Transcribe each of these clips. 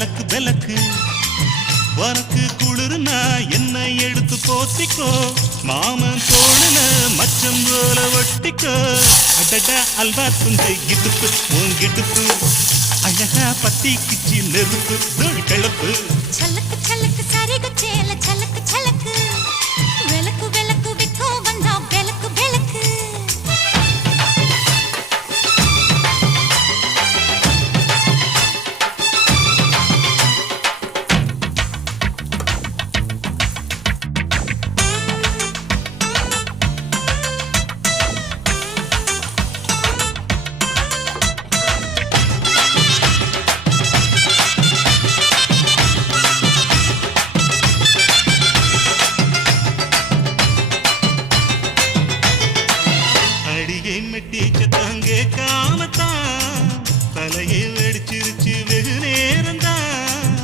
விளக்கு விளக்கு உனக்கு குளிர்னா என்னை எடுத்து போத்திக்கோ மாமன் தோளுல மச்சம் போல ஒட்டிக்கோ அடடா அல்வா துண்டு இடுப்பு உங்கிடுப்பு அழகா பத்தி கிச்சி நெருப்பு தூள் கிளப்பு சலக்கு சலக்கு சரிக சேல சலக்கு சலக்கு விளக்கு விளக்கு விக்கோ வந்தா விளக்கு விளக்கு மெட்டிச்சத்தாங்கே காமத்தான் தலையை வெடிச்சிருச்சு வெகு நேரம்தான்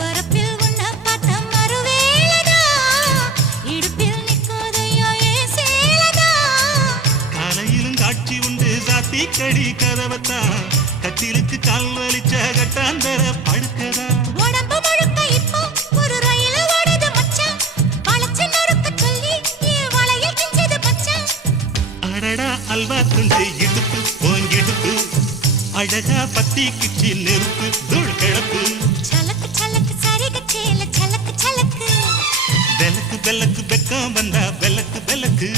வரப்பில் உன்ன பார்த்த மறுவேளதா இடுப்பில் நிற்கோதையோ ஏ சேலதா காலையிலும் காட்சி உண்டு சாத்தி கடி கதவத்தான் கட்டிலுக்கு கால் வலிச்ச கட்டாந்தர படுக்கதா உடம்பு முழுக்க இப்போ ஒரு ரயில் ஓடுது மச்சான் வளைச்சு நறுக்க சொல்லி வளையில் கிஞ்சது மச்சான் அடடா அல்வா துண்டு இடுப்பு ஓங்கிடுப்பு அழகா பத்தி கிச்சி நெருப்பு தூள் கிளப்பு சலக்கு சலக்கு சரிக சேல சலக்கு சலக்கு விளக்கு விளக்கு வெக்கம் வந்தா விளக்கு விளக்கு